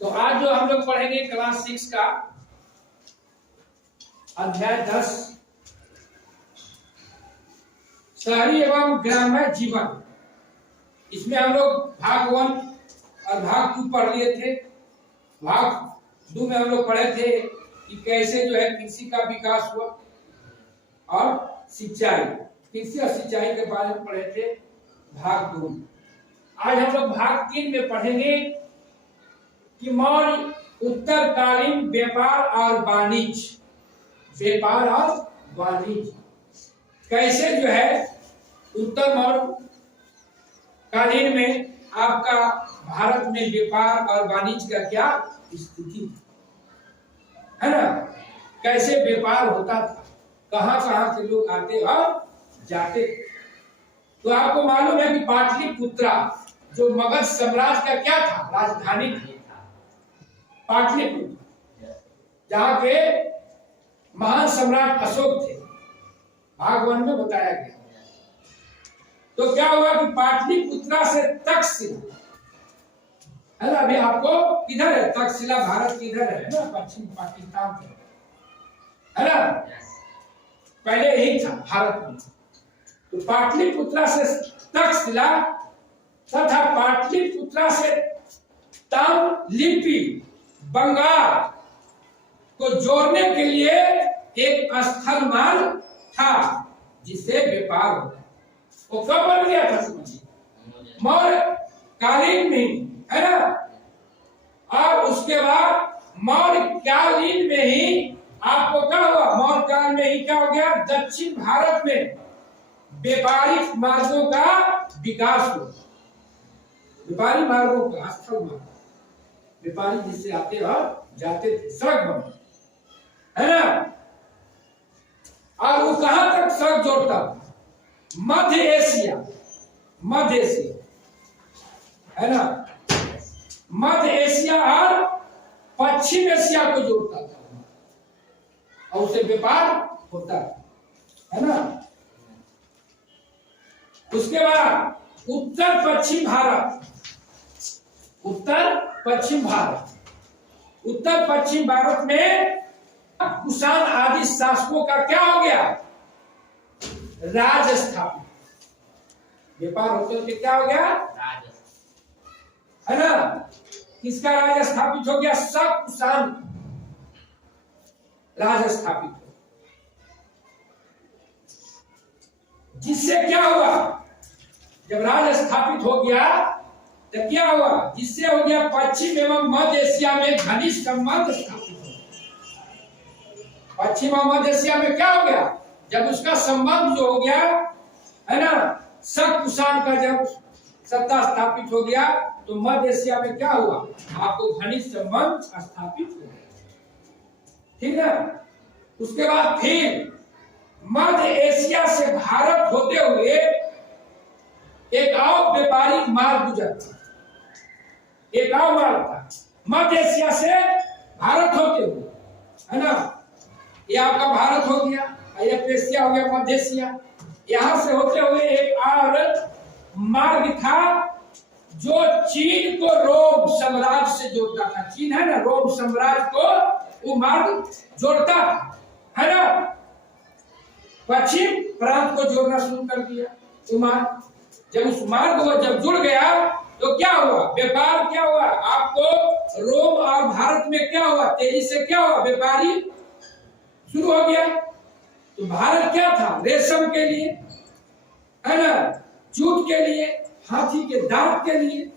तो आज जो हम लोग पढ़ेंगे क्लास 6 का अध्याय 10 शहरी एवं ग्राम्य जीवन। इसमें हम लोग भाग 1 और भाग 2 पढ़ लिए थे। भाग 2 में हम लोग पढ़े थे कि कैसे जो है कृषि का विकास हुआ और सिंचाई, कृषि और सिंचाई के बारे में पढ़े थे भाग 2। आज हम लोग भाग 3 में पढ़ेंगे कि मौर्य उत्तरकालीन व्यापार और वाणिज्य, व्यापार और वाणिज्य कैसे जो है उत्तर मौर्य कालीन में आपका भारत में व्यापार और वाणिज्य का क्या स्थिति है ना, कैसे व्यापार होता था, कहां कहां से लोग आते और जाते। तो आपको मालूम है कि पाटलिपुत्रा जो मगध साम्राज्य का क्या था, राजधानी था पाटलिपुत्र, जहां के महान सम्राट अशोक थे, भाग 1 में बताया गया। तो क्या हुआ कि पाटलिपुत्रा से तक्षशिला है ना, अभी आपको किधर है तक्षशिला, भारत किधर है ना, पश्चिम पाकिस्तान है ना, पहले यही था भारत में। तो पाटलिपुत्रा से तक्षशिला तथा पाटलिपुत्रा से ताम्रलिप्ति बंगाल को जोड़ने के लिए एक स्थल मार्ग था जिससे व्यापार होता। वो कब बन गया था समझिए, मौर्य कालीन में है ना। और उसके बाद मौर्य कालीन में ही आपको क्या हुआ, मौर्य काल में ही क्या हो गया, दक्षिण भारत में व्यापारिक मार्गों का विकास हुआ। व्यापारी मार्गों का स्थल मार्ग, व्यापारी जिससे आते और जाते थे, सड़क बन है ना। और वो कहां तक सड़क जोड़ता, मध्य एशिया, मध्य एशिया है ना, मध्य एशिया और पश्चिम एशिया को जोड़ता था और उससे व्यापार होता है ना। उसके बाद उत्तर पश्चिम भारत, उत्तर पश्चिम भारत, उत्तर पश्चिम भारत में कुषाण आदि शासकों का क्या हो गया, राज स्थापित, व्यापार होते के क्या हो गया, है ना। किसका राज स्थापित हो गया, सब कुषाण राज स्थापित हो, जिससे क्या हुआ, जब राज स्थापित हो गया तो क्या हुआ, जिससे हो गया पश्चिम एवं मध्य एशिया में घनिष्ठ संबंध स्थापित हो। पश्चिम और मध्य एशिया में क्या हो गया, जब उसका संबंध जो हो गया है ना, सब कुषाण का जब सत्ता स्थापित हो गया तो मध्य एशिया में क्या हुआ, आपको घनिष्ठ संबंध स्थापित हो गया, ठीक है। उसके बाद फिर मध्य एशिया से भारत होते हुए एक और व्यापारिक मार्ग गुजरता, एक और मार्ग था मध्य एशिया से भारत होते हुए, है ना। ये आपका भारत हो गया, ये एशिया हो गया, मध्य एशिया। यहां से होते हुए एक और मार्ग था जो चीन को रोम साम्राज्य से जोड़ता था। चीन है ना, रोम साम्राज्य को वो मार्ग जोड़ता था, है ना। पश्चिम प्रांत को जोड़ना शुरू कर दिया वो मार्ग। जब उस मार्ग को जब जुड़ गया तो क्या हुआ, व्यापार क्या हुआ, आपको रोम और भारत में क्या हुआ, तेजी से क्या हुआ, व्यापारी शुरू हो गया। तो भारत क्या था, रेशम के लिए है ना, जूट के लिए, हाथी के दांत के लिए,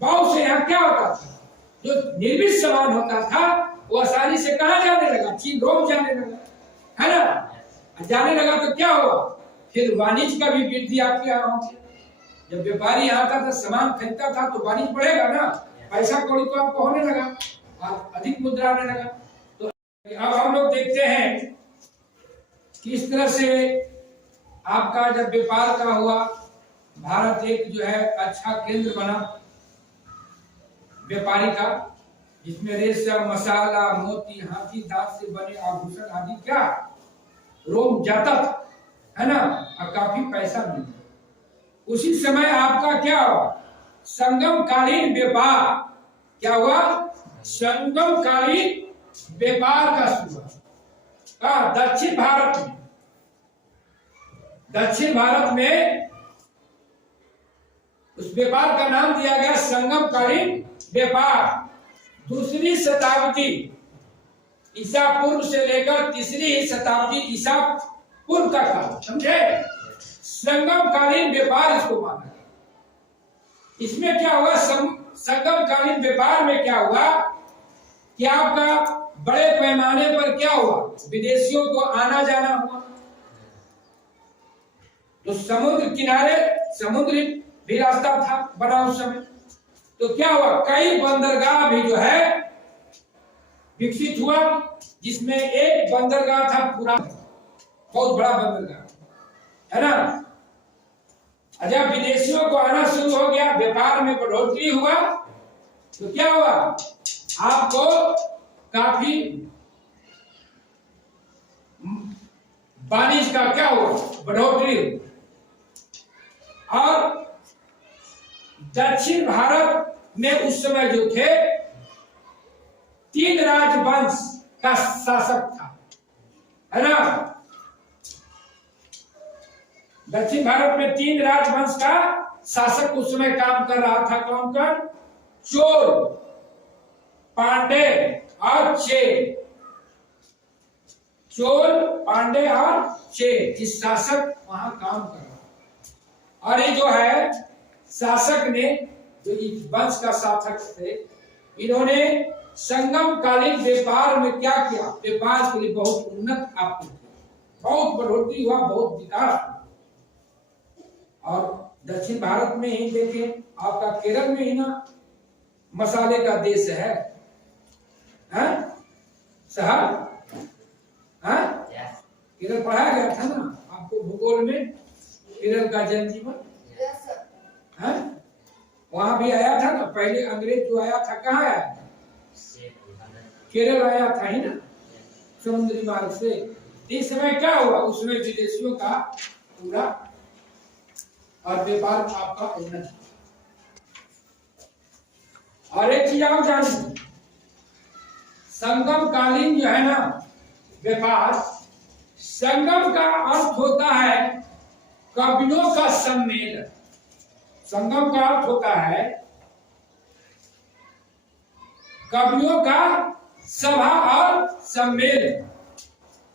बहुत से यहाँ क्या होता था, जो निर्मित सामान होता था वो आसानी से कहाँ जाने लगा, चीन रोम जाने लगा, है ना। जाने लगा तो क्या हुआ, फिर वाणिज्य का भी वृद्धि आपके यहाँ हो गया। जब व्यापारी आता था, सामान खरीदता था तो वाणिज्य बढ़ेगा ना, पैसा कौड़ी तो आपको होने लगा, अधिक मुद्रा आने लगा। तो अब हम लोग देखते हैं किस तरह से आपका जब व्यापार का हुआ, भारत एक जो है अच्छा केंद्र बना व्यापारी का, जिसमें रेशम, मसाला, मोती, हाथी दांत से बने आभूषण आदि क्या रोम जाता था, है ना, और काफी पैसा मिलता। उसी समय आपका क्या हुआ, संगम कालीन व्यापार क्या हुआ? संगमकालीन व्यापार का शुरू हुआ दक्षिण भारत में। दक्षिण भारत में उस व्यापार का नाम दिया गया संगमकालीन व्यापार। दूसरी शताब्दी ईसा पूर्व से लेकर तीसरी शताब्दी ईसा पूर्व का काल, समझे? संगमकालीन व्यापार इसको माना गया। इसमें क्या हुआ? संगमकालीन व्यापार में क्या हुआ कि आपका बड़े पैमाने पर क्या हुआ? विदेशियों को आना जाना हुआ। तो समुद्र किनारे समुद्र भी रास्ता था बना उस समय। तो क्या हुआ? कई बंदरगाह भी जो है विकसित हुआ, जिसमें एक बंदरगाह था पूरा, बहुत बड़ा बंदरगाह है ना। जब विदेशियों को आना शुरू हो गया, व्यापार में बढ़ोतरी हुआ, तो क्या हुआ? आपको काफी वाणिज्य का क्या हुआ? बढ़ोतरी हुई। और दक्षिण भारत में उस समय जो थे 3 राजवंश का शासक था, है ना। दक्षिण भारत में 3 राजवंश का शासक उस समय काम कर रहा था। कौन कौन? चोल, पांडे और चेर। चोल, पांडे और चेर, इस शासक वहां काम कर रहा था। और ये जो है शासक ने, जो इस वंश का शासक थे, इन्होंने संगमकालीन व्यापार में क्या किया? व्यापार के लिए बहुत उन्नत आपको किया, बहुत बढ़ोतरी हुआ, बहुत विकास हुआ। और दक्षिण भारत में ही देखें, आपका केरल में ही ना मसाले का देश है, साहब। केरल पढ़ाया गया था ना आपको भूगोल में, केरल का जनजीवन। वहां भी आया था ना पहले अंग्रेज जो आया था, कहाँ आया था? केरल आया था ही ना, समुद्री मार्ग से। इस समय क्या हुआ? उसमें विदेशियों का पूरा और व्यापार आपका उन्नत। और एक चीज आप जानिए, संगमकालीन जो है ना व्यापार, संगम का अर्थ होता है कवियों का सम्मेलन। संगम का अर्थ होता है कवियों का सभा और सम्मेलन।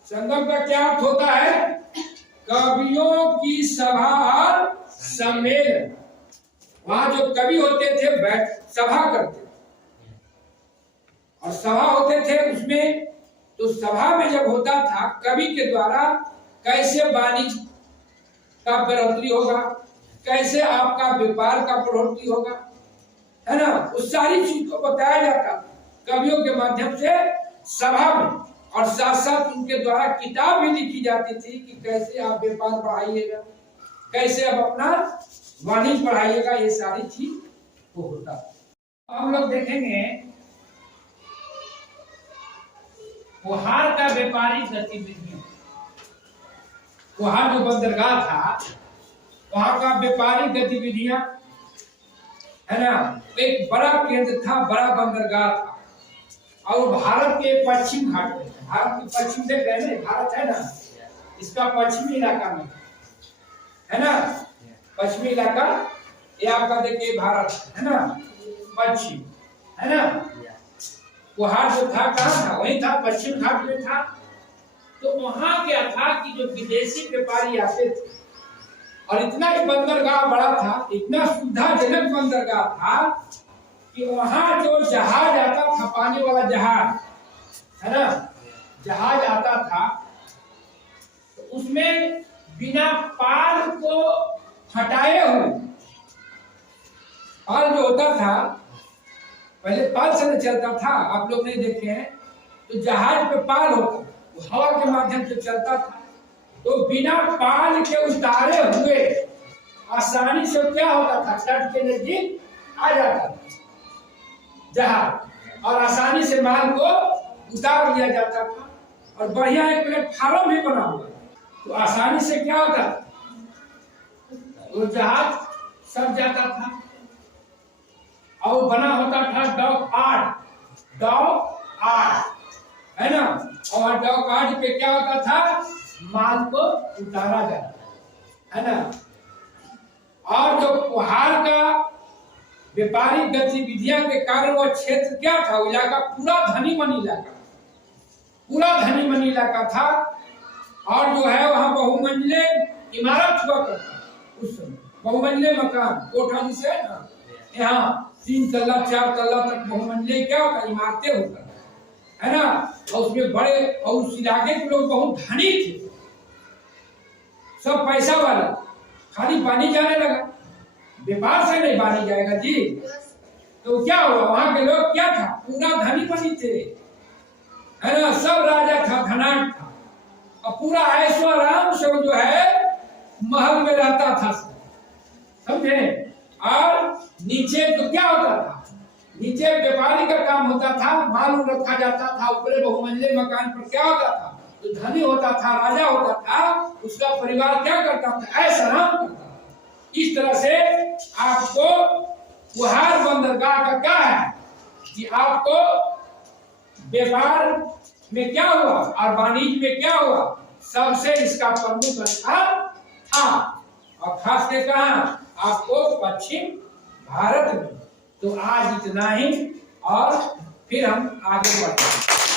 संगम का क्या अर्थ होता है? कवियों की सभा और सम्मेलन। वहां जो कवि होते थे बैठ सभा करते और सभा होते थे उसमें। तो सभा में जब होता था, कवि के द्वारा कैसे वाणिज्य का बढ़ोतरी होगा, कैसे आपका व्यापार का बढ़ोतरी होगा, है ना, उस सारी चीज को बताया जाता कवियों के माध्यम से सभा में। और साथ साथ उनके द्वारा किताब भी लिखी जाती थी कि कैसे आप व्यापार बढ़ाइएगा, कैसे आप अपना वाणिज्य बढ़ाइएगा, ये सारी चीज वो होता। हम लोग देखेंगे वहां का व्यापारिक गतिविधियां, वहां जो बंदरगाह था वहां का व्यापारिक गतिविधियां, है ना। एक बड़ा केंद्र था, बड़ा बंदरगाह था, और भारत के पश्चिम घाट में, भारत के पश्चिम देख रहे हैं, भारत है ना, इसका पश्चिमी इलाका में, है ना, पश्चिमी इलाका ये आपका देखिए भारत है ना, पश्चिम, है ना। वहां जो था कहाँ था? वही था, पश्चिम घाट में था। तो वहां क्या था कि जो विदेशी व्यापारी आते थे, और इतना ही बंदरगाह बड़ा था, इतना सुविधाजनक बंदरगाह था कि वहां जो जहाज आता था, पानी वाला जहाज, है ना, जहाज आता था, तो उसमें बिना पाल को हटाए हुए, पाल जो होता था, पहले पाल से नहीं चलता था, आप लोग नहीं देखे हैं, तो जहाज पे पाल होता, वो हवा के माध्यम से चलता था। तो बिना पाल के उतारे हुए आसानी से क्या होता था? तट के नजदीक आ जाता था जहाज, और आसानी से माल को उतार लिया जाता था। और बढ़िया एक प्लेटफार्म भी बना हुआ, तो आसानी से क्या होता था? वो जहाज सब जाता था। और बना होता था डॉक आर्ट, है ना। और डॉक आर्ट पे क्या होता था, माल को उतारा जाता है ना। और जो कुहार का व्यापारिक गतिविधियां के कारण वो क्षेत्र क्या था, वो इलाका पूरा धनी मन इलाका था। और जो है वहां बहुमंजिले इमारत हुआ करता उस समय, बहुमंजिले मकान, कोठा जिसे है ना, यहाँ 3 तल्ला 4 तल्ला तक बहुमंजिले क्या होता, इमारतें होता है ना। और उसमें बड़े, और उस इलाके के लोग बहुत धनी थे, सब पैसा वाला। खाली पानी जाने लगा, व्यापार से नहीं पानी जाएगा जी। तो क्या हुआ, वहां के लोग क्या था, पूरा धनी बनी थे, है ना। सब राजा था, धनाढ्य था, और पूरा ऐशो आराम से जो है महल में रहता था, समझे। और नीचे तो क्या होता था, नीचे व्यापारी का काम होता था, माल रखा जाता था। ऊपरे बहुमंजिले मकान पर क्या होता था, जो धनी होता था, राजा होता था, उसका परिवार क्या करता था, ऐसा आराम करता था। इस तरह से आपको कुहार बंदरगाह का क्या है कि आपको व्यापार में क्या हुआ और वाणिज्य में क्या हुआ, सबसे इसका प्रमुख स्थान था। और खास कर कहा आपको, पश्चिम भारत में। तो आज इतना ही, और फिर हम आगे बढ़ते हैं।